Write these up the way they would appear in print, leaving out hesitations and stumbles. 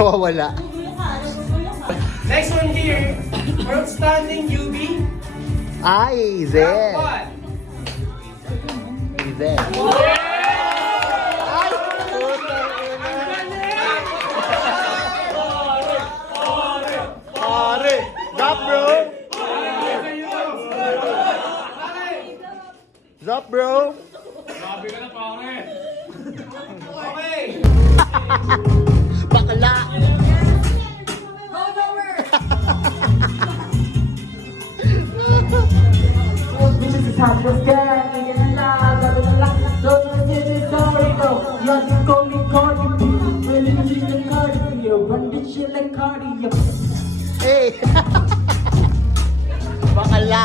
Wala. Next one here, outstanding UB. Ay, Zen. What? Zen. Ay, pare. Drop, bro. Drop, bro. Grabe ka na, pare. Okay. Bakla. Hey. Bakla.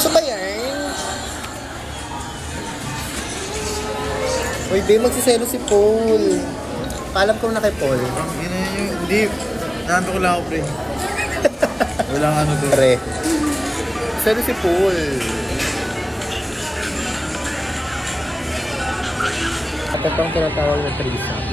So ba yan? Uy, babe, magsiselo si Paul. Paalam ko na kay Paul. Hindi. Nando ko lang ako, pre. Walang ano doon. Pre. Selo si Paul. At itong tinatawag na threesome.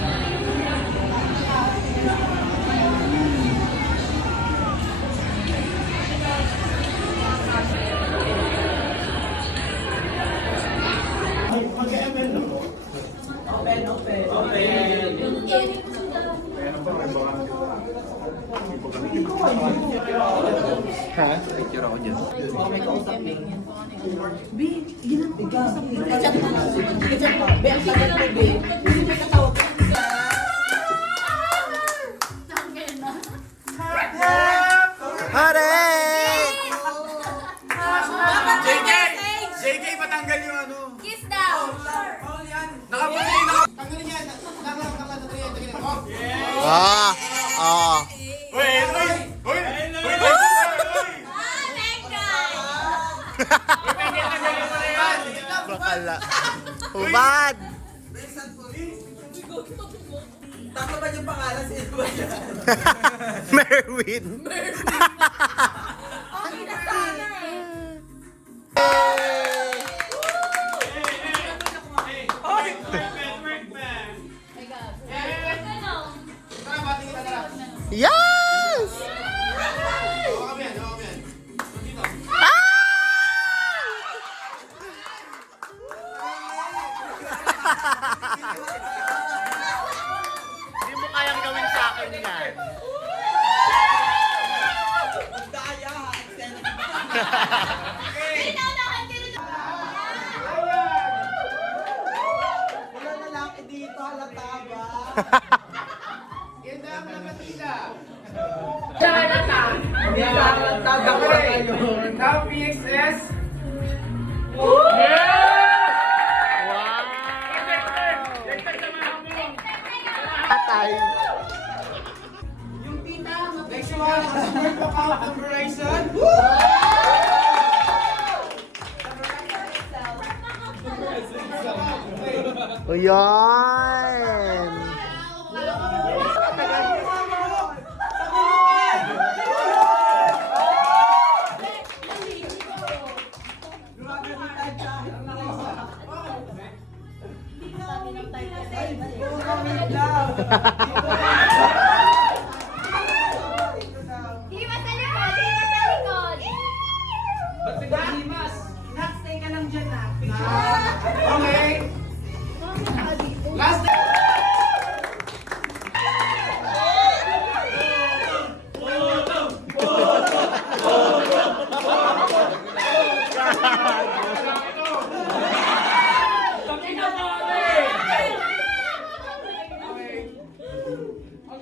Ha? Picture ako dyan. Hare! JK, patanggal yung ano. Kiss daw! Nakapatay na. Tanggalin yan. Ah! Ah! Wait. Ah, thank God! Bakala. Hubad! Tama ba yung pangalan? Sino ba yan? Merwin! Okay na sana eh. Yes! Hindi mo kayang gawin sa akin yan. Wala na lang dito, halata ba? Ganda ang namatila. Now PXS. Atay. Yung tita, next one, support account ng Verizon. O yan! Himas sa likod! Himas sa likod! Ba't nag-himas? Nak, stay ka lang dyan na. Okay. Last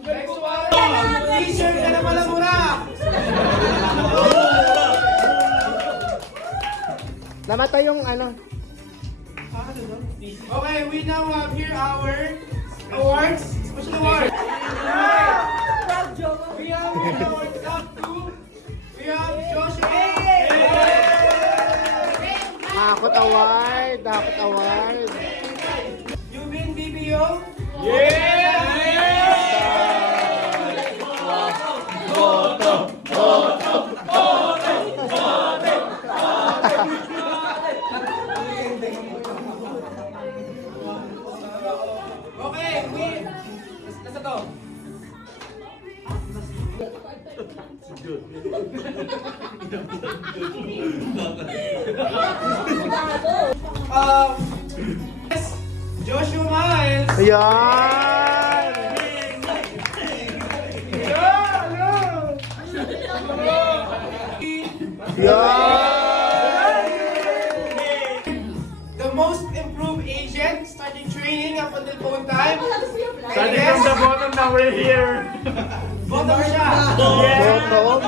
next one. T-shirt ka na pala mura. Namatay yung ano. Okay, we now have here our awards. Special awards. We have here our top 2. We have Joshua. Hakot Award! Hakot Award! Yubin BBO. Okay, nasa to. Yes, Joshua Miles. Ayan! The most improved agent, starting training up until phone time. Starting from the bottom, now we're here. Bottom siya. Bottom.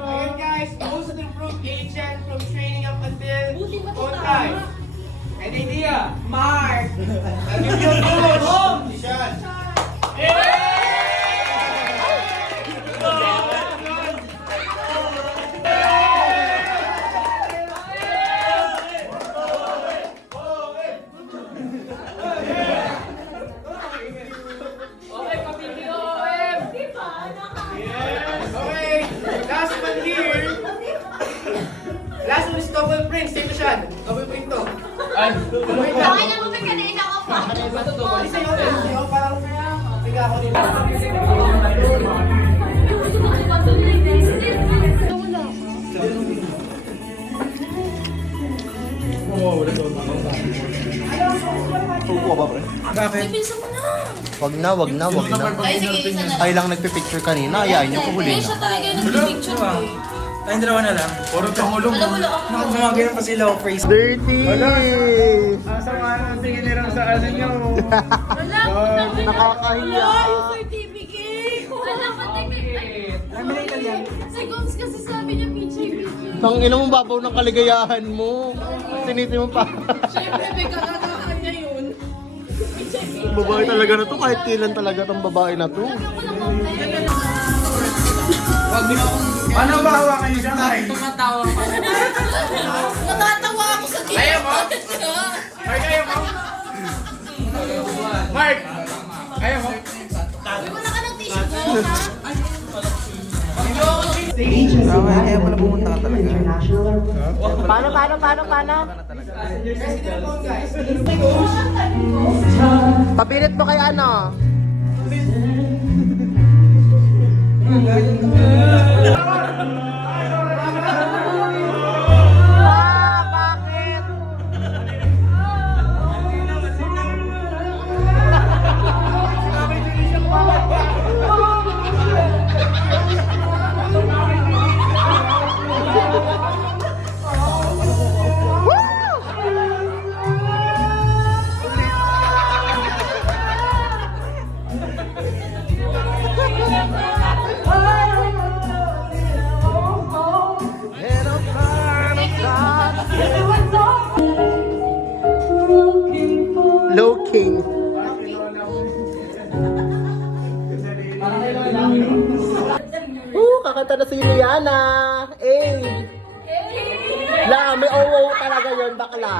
Again guys, most improved agent from training up until phone time. An idea. Mark. I'll give you a coach. Okay, last one here. Last one is double print. Same na siya. Double print to. Wait lang. Okay na mo may kanina ko pa. Sa'yo, parang biga ako dito. Pupo ba, pre? Bilisan mo na. Wag na, wag na, wag na. Ay, sige, isa na. Ay lang nagpipicture kanina, ayayin nyo kuhulin Siya na. talaga yung nag-picture ko eh. Tayong dalawa na lang. Puro pangulong. Alam mo lang ako. Nakagumagano pa sila o face. Dirty! Ang sama ng tingin nila sa ano nyo. Wala, Nakakahiya. yung certificate. Wala, Laminated yan. Si Gomes kasi sabi niya picture. Tang ina mo babaw ng kaligayahan mo. Siniti mo pa. Siyempre, may kakakahan niya yun. Babae talaga na to, kahit kailan talaga tong babae na to. Paano ba hawakan niyo siya? Natatawa ako sa tingin. Ayaw mo? Mark, ayaw mo? Mark! Ayaw mo? Wala ka ng tissue ko. Kaya pala pumunta ka talaga. Paano? Papilit mo kay ano? Bakit? Low King. Kakanta na si Liana. Eh. La, may owo talaga yon bakla.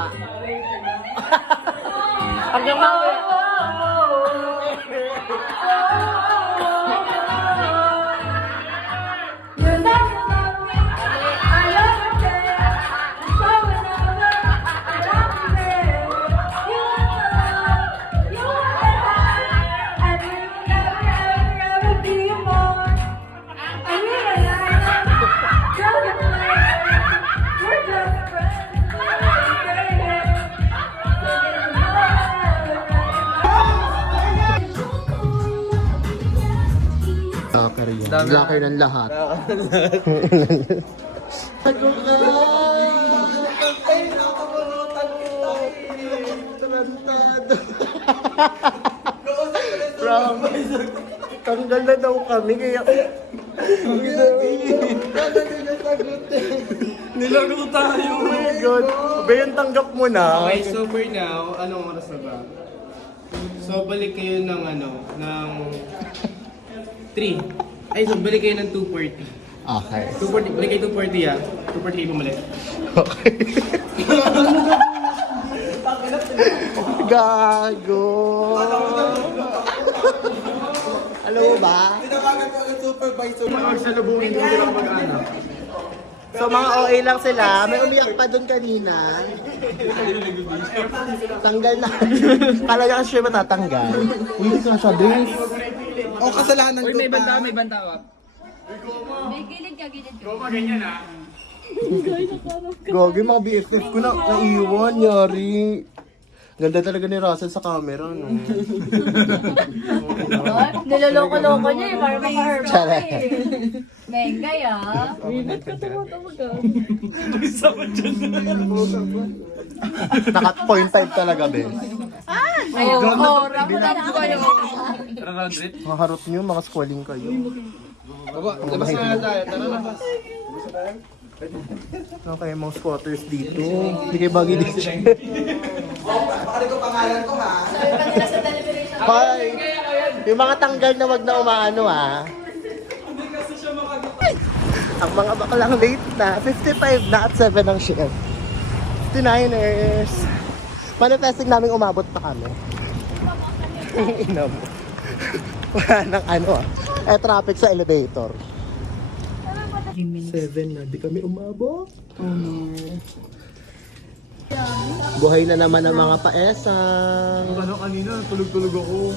Hanggang mamaya. Locker ng lahat. Ano ka? Ay, nakaburutan kita. Tarantado. Promise. Tanggal na daw kami kaya... Ang ginabi. Kaya hindi nasagot eh. Nilago tayo. Oh my God. Ben, tanggap mo na. Okay, so for now, anong oras na ba? So balik kayo ng ng 3. Ay, so balik kayo ng 2:40. Okay. 2:40, balik kayo 2:40 ah. 2:40 kayo bumalik. Okay. Gago. Alam mo ba? Tinawagan ko ang supervisor. Magsalubungin ko sila mag-anak. So mga OA lang sila, may umiyak pa doon kanina. Tanggal na. Kala niya kasi siya matatanggal. Hindi ka siya din. O kasalanan ko May pa. banta, may banta ka. May gilid ka. Goma, ganyan ah. Gogi, mga BFF ko na naiwan, yari. Ganda talaga ni Russell sa camera, no? Niloloko-loko niya eh, para maka-herb Tara. eh. Mengay ah. Naka 0.5 talaga, Ben. Ayun, ora mo na lang kayo. Mga harot nyo, mga squalling kayo. Labas na tayo, tara labas. Okay, mga squatters dito. Hindi kayo bagay dito. Pakali ko pangalan ko ha. Hoy! Yung mga tanggal na wag na umaano ha. Ang mga baklang late na, 55 na at 7 ang shift. 59ers. Manifesting namin umabot pa kami. Ina mo. Wala nang ano ah. Traffic sa elevator. 7 na, di kami umabot. Oh no. Buhay na naman ang mga paesang. Kanina, tulog-tulog ako.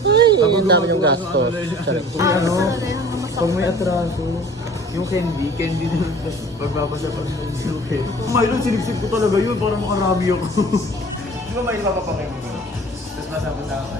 Ay, yun naman yung gastos. Charot. Pag may atraso, yung candy din. Tapos pagbabasa pa rin yung suke. Milo, sinipsip ko talaga yun para makarami ako. Di ba Milo, papapakain mo? Tapos masabot na ako.